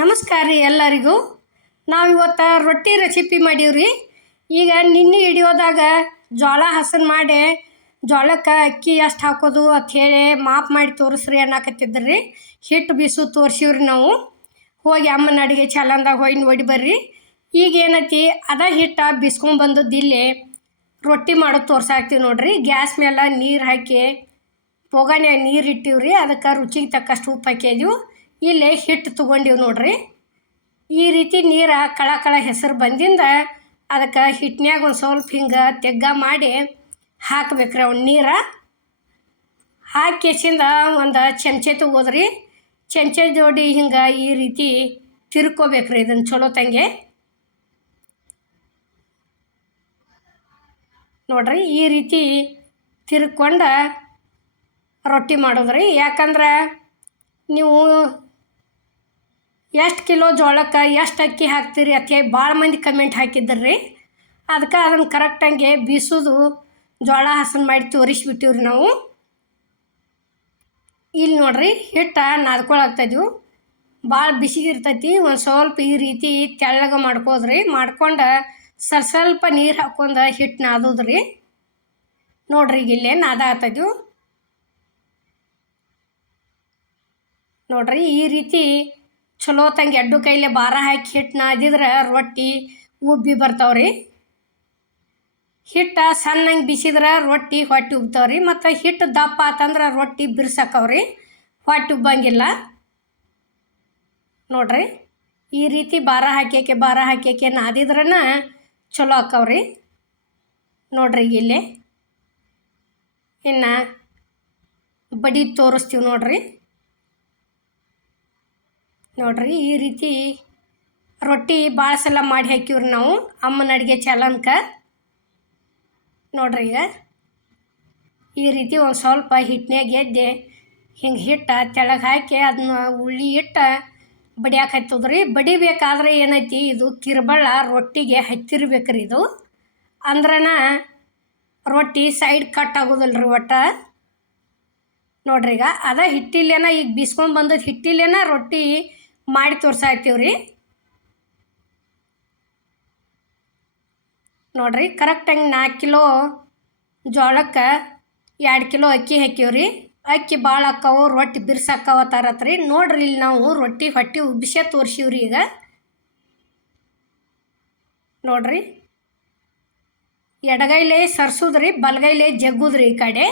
ನಮಸ್ಕಾರ ರೀ ಎಲ್ಲರಿಗೂ. ನಾವು ಇವತ್ತು ರೊಟ್ಟಿ ರೆಸಿಪಿ ಮಾಡೀವ್ರಿ. ಈಗ ನಿನ್ನೆ ಹಿಡಿಯೋದಾಗ ಜೋಳ ಹಸನ್ ಮಾಡಿ ಜೋಳಕ್ಕೆ ಅಕ್ಕಿ ಎಷ್ಟು ಹಾಕೋದು ಅಂತ ಹೇಳಿ ಮಾಪ್ ಮಾಡಿ ತೋರಿಸ್ರಿ ಅನ್ನಕತ್ತಿದ್ರಿ. ಹಿಟ್ಟು ಬೀಸು ತೋರಿಸಿವ್ರಿ ನಾವು. ಹೋಗಿ ಅಮ್ಮನ ಅಡುಗೆ ಚಲಂದಾಗ ಹೋಗಿ ಒಡಿ ಬರ್ರಿ. ಈಗ ಏನೈತಿ, ಅದ ಹಿಟ್ಟು ಬಿಸ್ಕೊಂಬಂದದ್ದು ಇಲ್ಲಿ ರೊಟ್ಟಿ ಮಾಡೋದು ತೋರ್ಸಾಕ್ತೀವಿ ನೋಡ್ರಿ. ಗ್ಯಾಸ್ ಮೇಲೆ ನೀರು ಹಾಕಿ ಪೊಗಾನ್ಯಾಗ ನೀರು ಇಟ್ಟಿವ್ರಿ. ಅದಕ್ಕೆ ರುಚಿಗೆ ತಕ್ಕಷ್ಟು ಉಪ್ಪು ಹಾಕಿದೀವಿ ಇಲ್ಲೇ ಹಿಟ್ಟು ತೊಗೊಂಡಿವಿ ನೋಡ್ರಿ. ಈ ರೀತಿ ನೀರು ಕಳ ಕಳ ಹೆಸರು ಬಂದಿಂದ ಅದಕ್ಕೆ ಹಿಟ್ಟಿನ್ಯಾಗ ಒಂದು ಸ್ವಲ್ಪ ಹಿಂಗೆ ತೆಗ್ಗ ಮಾಡಿ ಹಾಕ್ಬೇಕ್ರಿ ಅವ್ನ ನೀರು. ಹಾಕಿಸಿಂದ ಒಂದು ಚಮಚೆ ತಗೋದ್ರಿ. ಚಮಚೆ ಜೋಡಿ ಹಿಂಗೆ ಈ ರೀತಿ ತಿರ್ಕೋಬೇಕ್ರಿ ಇದನ್ನು ಚಲೋ ತಂಗೆ. ನೋಡ್ರಿ ಈ ರೀತಿ ತಿರ್ಕೊಂಡು ರೊಟ್ಟಿ ಮಾಡೋದ್ರಿ. ಯಾಕಂದ್ರೆ ನೀವು ಎಷ್ಟು ಕಿಲೋ ಜೋಳಕ್ಕೆ ಎಷ್ಟು ಅಕ್ಕಿ ಹಾಕ್ತೀರಿ ಅತ್ಯಾಗಿ ಭಾಳ ಮಂದಿ ಕಮೆಂಟ್ ಹಾಕಿದ್ರಿ ಅದಕ್ಕೆ ಅದನ್ನು ಕರೆಕ್ಟಂಗೆ ಬೀಸೋದು ಜೋಳ ಹಸನ್ ಮಾಡಿ ತೋರಿಸ್ಬಿಟ್ಟಿವ್ರಿ ನಾವು. ಇಲ್ಲಿ ನೋಡ್ರಿ ಹಿಟ್ಟು ನಾದ್ಕೊಳಕ್ತಿದ್ವು ಭಾಳ ಬಿಸಿಗಿರ್ತೈತಿ ಒಂದು ಸ್ವಲ್ಪ ಈ ರೀತಿ ತೆಳ್ಳಗೆ ಮಾಡ್ಕೋದ್ರಿ. ಮಾಡ್ಕೊಂಡು ಸ್ವಲ್ಪ ಸ್ವಲ್ಪ ನೀರು ಹಾಕ್ಕೊಂಡು ಹಿಟ್ಟು ನಾದೋದ್ರಿ. ನೋಡ್ರಿ ಈಗ ಇಲ್ಲೇ ನಾದ ಆಗ್ತದ್ವು ನೋಡ್ರಿ ಈ ರೀತಿ ಚಲೋ ತಂಗೆ ಎಡ್ಡು ಕೈಲೆ ಭಾರ ಹಾಕಿ ಹಿಟ್ಟು ನಾದಿದ್ರೆ ರೊಟ್ಟಿ ಉಬ್ಬಿ ಬರ್ತಾವ್ರಿ. ಹಿಟ್ಟು ಸಣ್ಣಂಗೆ ಬಿಸಿದ್ರೆ ರೊಟ್ಟಿ ಹೊಟ್ಟೆ ಉಬ್ತಾವ್ರಿ. ಮತ್ತು ಹಿಟ್ಟು ದಪ್ಪ ಆತಂದ್ರೆ ರೊಟ್ಟಿ ಬಿರ್ಸಾಕವ್ರಿ. ಹೊಟ್ಟೆ ಉಬ್ಬಂಗಿಲ್ಲ. ನೋಡ್ರಿ, ಈ ರೀತಿ ಭಾರ ಹಾಕ್ಯಾಕೆ ಭಾರ ಹಾಕ್ಯಾಕೆ ನಾದಿದ್ರೆ ಚಲೋ ಆಕ್ಕವ್ರಿ ನೋಡ್ರಿ ಇಲ್ಲಿ. ಇನ್ನು ಬಡಿ ತೋರಿಸ್ತೀವಿ ನೋಡ್ರಿ. ನೋಡ್ರಿ ಈ ರೀತಿ ರೊಟ್ಟಿ ಭಾಳ ಸಲ ಮಾಡಿ ಹಾಕಿವ್ರಿ ನಾವು. ಅಮ್ಮನ ಅಡುಗೆ ಚಲನ್ಕ. ನೋಡ್ರಿ ಈಗ. ಈ ರೀತಿ ಒಂದು ಸ್ವಲ್ಪ ಹಿಟ್ಟಿನಾಗ ಎದ್ದೆ. ಹಿಂಗೆ ಹಿಟ್ಟು ತೆಳಗೆ ಹಾಕಿ ಅದನ್ನ ಉಳ್ಳಿ ಇಟ್ಟು ಬಡಿಯಾಕೆ ಹತ್ತದ್ರಿ. ಬಡಿಬೇಕಾದ್ರೆ ಏನೈತಿ, ಇದು ಕಿರ್ಬಳ್ಳ ರೊಟ್ಟಿಗೆ ಹತ್ತಿರ್ಬೇಕ್ರಿ ಇದು. ಅಂದ್ರನ ರೊಟ್ಟಿ ಸೈಡ್ ಕಟ್ ಆಗೋದಿಲ್ಲ ರೀ ಒಟ್ಟು. ನೋಡ್ರಿ ಈಗ, ಅದ ಹಿಟ್ಟಿಲ್ಲೇನ ಈಗ ಬಿಸ್ಕೊಂಡು ಬಂದದ್ದು ಹಿಟ್ಟಿಲ್ಲೇನ ರೊಟ್ಟಿ ಮಾಡಿ ತೋರ್ಸಾಕ್ತೀವಿ ರೀ ನೋಡ್ರಿ ಕರೆಕ್ಟಾಗಿ ನಾಲ್ಕು ಕಿಲೋ ಜೋಳಕ್ಕೆ ಎರಡು ಕಿಲೋ ಅಕ್ಕಿ ಹಾಕೀವ್ರಿ ಅಕ್ಕಿ ಭಾಳ ಹಾಕವು ರೊಟ್ಟಿ ಬಿರ್ಸಾಕ್ಕವ ತರತ್ರಿ ನೋಡ್ರಿ ಇಲ್ಲಿ ನಾವು ರೊಟ್ಟಿ, ಹೊಟ್ಟಿ ಉಬ್ಬಿಸೇ ತೋರ್ಸಿವ್ರಿ ಈಗ. ನೋಡ್ರಿ, ಎಡಗೈಲೆ ಸರ್ಸೋದ್ರಿ, ಬಲಗೈಲೆ ಜಗ್ಗುದ್ರಿ ಈ ಕಡೆ.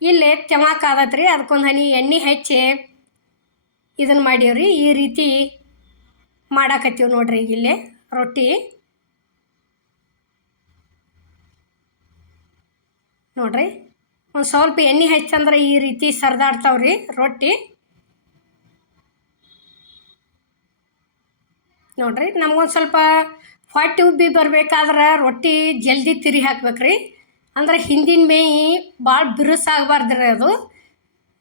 ಇಲ್ಲೇ ತೆಮಾಕಾದತ್ರಿ ಅದಕ್ಕೊಂದು ಹನಿ ಎಣ್ಣೆ ಹಚ್ಚಿ. ಇದನ್ನು ಮಾಡೀವ್ರಿ ಈ ರೀತಿ ಮಾಡಾಕತ್ತೀವಿ ನೋಡ್ರಿ ಈಗ ಇಲ್ಲಿ ರೊಟ್ಟಿ. ನೋಡ್ರಿ, ಒಂದು ಸ್ವಲ್ಪ ಎಣ್ಣೆ ಹಚ್ಚಂದ್ರೆ ಈ ರೀತಿ ಸರ್ದಾಡ್ತಾವ್ರಿ ರೊಟ್ಟಿ. ನೋಡ್ರಿ, ನಮ್ಗೊಂದು ಸ್ವಲ್ಪ ಹೊಟ್ಟೆ ಉಬ್ಬಿ ಬರಬೇಕಾದ್ರೆ ರೊಟ್ಟಿ ಜಲ್ದಿ ತಿರಿ ಹಾಕ್ಬೇಕ್ರಿ. ಅಂದ್ರೆ ಹಿಂದಿನ ಮೇಯಿ ಭಾಳ ಬಿರುಸಾಗಬಾರ್ದ್ರಿ ಅದು.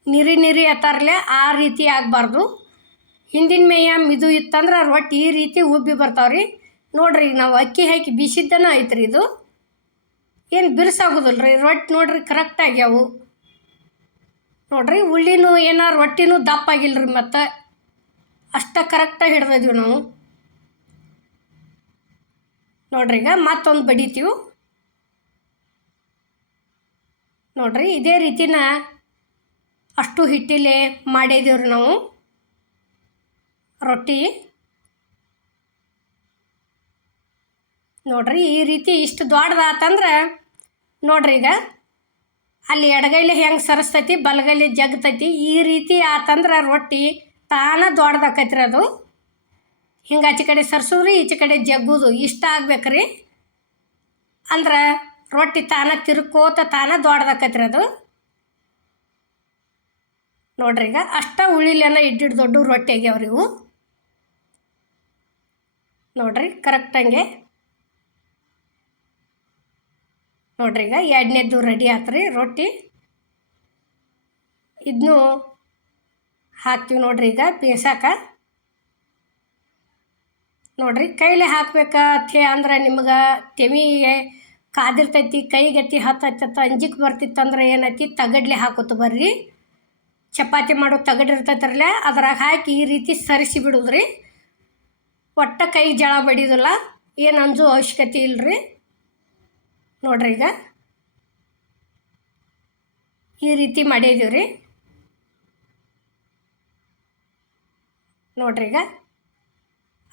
ನಿರಿ ನಿರಿ ಅತ್ತಾರಲೆ ಆ ರೀತಿ ಆಗಬಾರ್ದು. ಹಿಂದಿನ ಮೇಯಮ್ ಇದು ಇತ್ತಂದ್ರೆ ರೊಟ್ಟಿ ಈ ರೀತಿ ಉಬ್ಬಿ ಬರ್ತಾವ್ರಿ. ನೋಡ್ರಿ ನಾವು ಅಕ್ಕಿ ಹಾಕಿ ಬೀಸಿದ್ದನ ಐತ್ರಿ ಇದು. ಏನು ಬಿರುಸಾಗೋದಿಲ್ಲ ರೀ ರೊಟ್ಟಿ ನೋಡ್ರಿ ಕರೆಕ್ಟ್ ಆಗ್ಯಾವು. ನೋಡ್ರಿ ಉಳ್ಳಿನೂ ಏನೋ ರೊಟ್ಟಿನೂ ದಪ್ಪ ಆಗಿಲ್ಲ ರೀ ಮತ್ತು. ಅಷ್ಟ ಕರೆಕ್ಟಾಗಿ ಹಿಡ್ದಿದ್ವಿ ನಾವು. ನೋಡ್ರಿ ಈಗ ಮತ್ತೊಂದು ಬಡಿತೀವಿ. ನೋಡ್ರಿ ಇದೇ ರೀತಿನ ಅಷ್ಟು ಹಿಟ್ಟಿಲೆ ಮಾಡಿದೀವ್ರಿ ನಾವು. ರೊಟ್ಟಿ. ನೋಡ್ರಿ ಈ ರೀತಿ ಇಷ್ಟು ದೊಡ್ಡದಾತಂದ್ರೆ, ನೋಡ್ರಿ ಈಗ ಅಲ್ಲಿ ಎಡಗೈಲಿ ಹೆಂಗೆ ಸರಿಸ್ತೈತಿ, ಬಲಗೈಲಿ ಜಗ್ತೈತಿ, ಈ ರೀತಿ ಆತಂದ್ರೆ ರೊಟ್ಟಿ ತಾನ ದೊಡ್ಡದಾಕೈತ್ರಿ ಅದು. ಹಿಂಗೆ ಆಚೆ ಕಡೆ ಸರ್ಸೋದ್ರಿ ಈಚೆ ಕಡೆ ಜಗ್ಗೋದು, ಇಷ್ಟ ಆಗ್ಬೇಕ್ರಿ. ಅಂದ್ರೆ ರೊಟ್ಟಿ ತಾನ ತಿರ್ಕೋತ ತಾನ ದೊಡ್ಡದಾಕೈತ್ರಿ ಅದು. ನೋಡ್ರಿ ಈಗ ಅಷ್ಟ ಉಳಿಲೇನ ಇಡ್ಡಿಡ್ ದೊಡ್ಡ ರೊಟ್ಟಿ ಆಗ್ಯಾವ್ರಿ ಇವು. ನೋಡ್ರಿ ಕರೆಕ್ಟಂಗೆ ನೋಡ್ರಿ ಈಗ ಎರಡನೇದ್ದು ರೆಡಿ ಆತ್ರಿ ರೊಟ್ಟಿ. ಇದನ್ನು ಹಾಕ್ತೀವಿ ನೋಡ್ರಿ ಈಗ ಬೇಸಾಕ. ನೋಡ್ರಿ ಕೈಲಿ ಹಾಕ್ಬೇಕಾ ಥೇ ಅಂದ್ರೆ ನಿಮ್ಗೆ ತೆಮಿಗೆ ಕಾದಿರ್ತೈತಿ, ಕೈಗೆತ್ತಿ ಹತ್ತೈತಿ ಅಂಜಿಕೆ ಬರ್ತಿತ್ತಂದ್ರೆ ಏನೈತಿ, ತಗಡ್ಲೆ ಹಾಕೋತ ಬರ್ರಿ. ಚಪಾತಿ ಮಾಡೋ ತಗಡು ಇರ್ತೈತ್ರಲ್ಲ ಅದ್ರಾಗ ಹಾಕಿ ಈ ರೀತಿ ಸರಿಸಿ ಬಿಡುದ್ರಿ. ಒಟ್ಟ ಕೈ ಜಳ ಬಡಿಯೋದಿಲ್ಲ, ಏನು ಅಂಜೋ ಅವಶ್ಯಕತೆ ಇಲ್ಲರಿ ನೋಡ್ರಿ ಈಗ. ಈ ರೀತಿ ಮಾಡಿದೀವ್ರಿ. ರೀ ನೋಡ್ರಿ ಈಗ.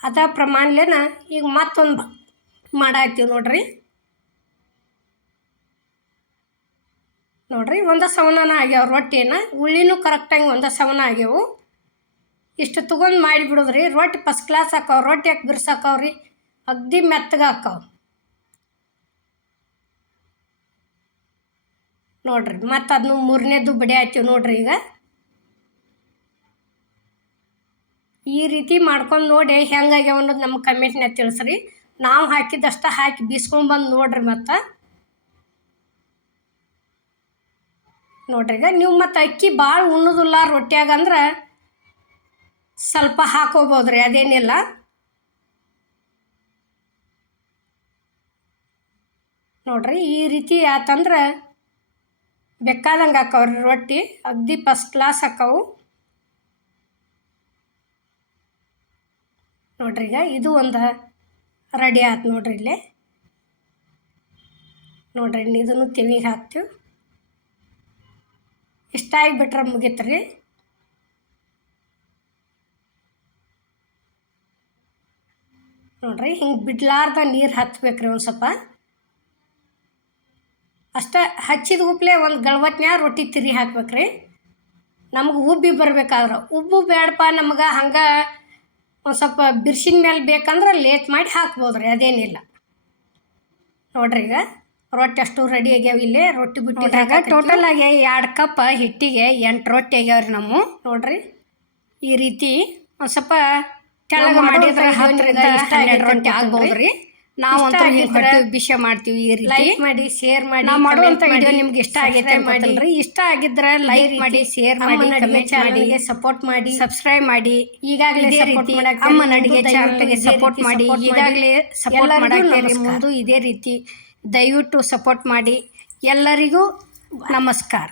ಅದ ಪ್ರಮಾಣಲೇನ ಈಗ ಮತ್ತೊಂದು ಮಾಡಾಕ್ತೀವಿ ನೋಡ್ರಿ. ನೋಡ್ರಿ, ಒಂದ ಸವನ ಆಗ್ಯಾವ ರೊಟ್ಟಿನ. ಉಳ್ಳಿನೂ ಕರೆಕ್ಟಾಗಿ ಒಂದ ಸವನ ಆಗ್ಯಾವು. ಇಷ್ಟು ತಗೊಂಡು ಮಾಡಿಬಿಡೋದ್ರಿ ರೊಟ್ಟಿ ಫಸ್ಟ್ ಕ್ಲಾಸ್ ಹಾಕಾವ್ ರೊಟ್ಟಿ ಹಾಕಿ ಬಿರ್ಸಾಕವ್ರಿ? ಅಗ್ದಿ ಮೆತ್ತಗೆ ಹಾಕಾವ್ ನೋಡ್ರಿ, ಮತ್ತು ಅದನ್ನು ಮೂರನೇದು ಬಡಿ ಹಾಕ್ತೀವಿ ನೋಡ್ರಿ ಈಗ. ಈ ರೀತಿ ಮಾಡ್ಕೊಂಡು ನೋಡಿ ಹೆಂಗಾಗ್ಯಾವ ಅನ್ನೋದು ನಮ್ಮ ಕಮೆಂಟ್ನಾಗ ತಿಳಿಸ್ರಿ. ನಾವು ಹಾಕಿದ್ದಷ್ಟ ಹಾಕಿ ಬೀಸ್ಕೊಂಡ್ಬಂದು ನೋಡ್ರಿ ಮತ್ತು. ನೋಡ್ರಿ, ಈಗ ನೀವು ಮತ್ತು ಅಕ್ಕಿ ಭಾಳ ಉಣ್ಣೋದಿಲ್ಲ ರೊಟ್ಯಾಗ ಅಂದ್ರೆ ಸ್ವಲ್ಪ ಹಾಕೋಬೋದ್ರಿ ಅದೇನಿಲ್ಲ. ನೋಡ್ರಿ, ಈ ರೀತಿ ಆತಂದ್ರೆ ಬೇಕಾದಂಗೆ ಹಾಕವ್ರಿ ರೊಟ್ಟಿ, ಅಗ್ದಿ ಫಸ್ಟ್ ಕ್ಲಾಸ್ ಹಾಕವು. ನೋಡ್ರಿ, ಈಗ ಇದು ಒಂದು ರೆಡಿ ಆಯ್ತು ನೋಡ್ರಿ ಇಲ್ಲಿ. ನೋಡ್ರಿ ಇದನ್ನು ತೆವಿಗೆ ಹಾಕ್ತೀವಿ. ಇಷ್ಟ ಆಗಿಬಿಟ್ರೆ ಮುಗೀತು ರೀ ನೋಡ್ರಿ, ಹಿಂಗೆ ಬಿಡ್ಲಾರ್ದ ನೀರು ಹಚ್ಬೇಕು ರೀ ಒಂದು ಸ್ವಲ್ಪ. ಅಷ್ಟೇ ಹಚ್ಚಿದ ಉಪ್ಲೆ ಒಂದು ಗಳವತ್ನ್ಯಾಗ ರೊಟ್ಟಿ ತಿರಿ ಹಾಕ್ಬೇಕು ರೀ ನಮ್ಗೆ ಉಬ್ಬಿ ಬರ್ಬೇಕಾದ್ರೆ. ಉಬ್ಬು ಬೇಡಪ್ಪ ನಮ್ಗೆ ಹಂಗೆ ಒಂದು ಸ್ವಲ್ಪ ಬಿರ್ಸಿನ ಮೇಲೆ ಬೇಕಂದ್ರೆ ಲೇಟ್ ಮಾಡಿ ಹಾಕ್ಬೋದು ರೀ ಅದೇನಿಲ್ಲ. ನೋಡ್ರಿ ಈಗ. ರೊಟ್ಟಿ ಅಷ್ಟು ರೆಡಿ ಆಗ್ಯಾವ ಇಲ್ಲಿ ರೊಟ್ಟಿ ಬಿಟ್ಟಿದಾಗ ಟೋಟಲ್ ಆಗಿ ಎರಡು ಕಪ್ ಹಿಟ್ಟಿಗೆ ಎಂಟು ರೊಟ್ಟಿ ಆಗ್ಯಾವ ರೀ ನಮ್ಮ. ನೋಡ್ರಿ ಈ ರೀತಿ ಒಂದು ಸ್ವಲ್ಪ ತೆಳಗೆ ಮಾಡಿದ್ರೆ ಹತ್ತರಿಂದ ಹನ್ನೆರಡು ರೊಟ್ಟಿ ಆಗ್ಬೋದ್ರಿ. ರೀ ನಾವು ಅಂತ ಹೊಟ್ಟೆ ವಿಷಯ ಮಾಡ್ತೀವಿ ಈ ರೀತಿ. ಲೈಕ್ ಮಾಡಿ ಶೇರ್ ಮಾಡಿ ನಾವು ಮಾಡುವಂಥ ವಿಡಿಯೋ ನಿಮ್ಗೆ ಇಷ್ಟ ಆಗೈತೆ ಮಾಡಿಲ್ರಿ ಇಷ್ಟ ಆಗಿದ್ರೆ ಲೈಕ್ ಮಾಡಿ ಶೇರ್ ಮಾಡಿ ಕಮೆಂಟ್ ಮಾಡಿ. ಸಪೋರ್ಟ್ ಮಾಡಿ. ಸಬ್ಸ್ಕ್ರೈಬ್ ಮಾಡಿ. ಈಗಾಗಲೇ ಸಪೋರ್ಟ್ ಮಾಡಕ್ಕೆ ಅಮ್ಮನ ಅಡಿಗೆ ಚಾನಲ್ಗೆ ಸಪೋರ್ಟ್ ಮಾಡಿ. ಈಗಾಗಲೇ ಸಪೋರ್ಟ್ ಮಾಡಕ್ಕೆ ಮುಂದೆ ಇದೇ ರೀತಿ. ದಯವಿಟ್ಟು ಸಪೋರ್ಟ್ ಮಾಡಿ ಎಲ್ಲರಿಗೂ ನಮಸ್ಕಾರ.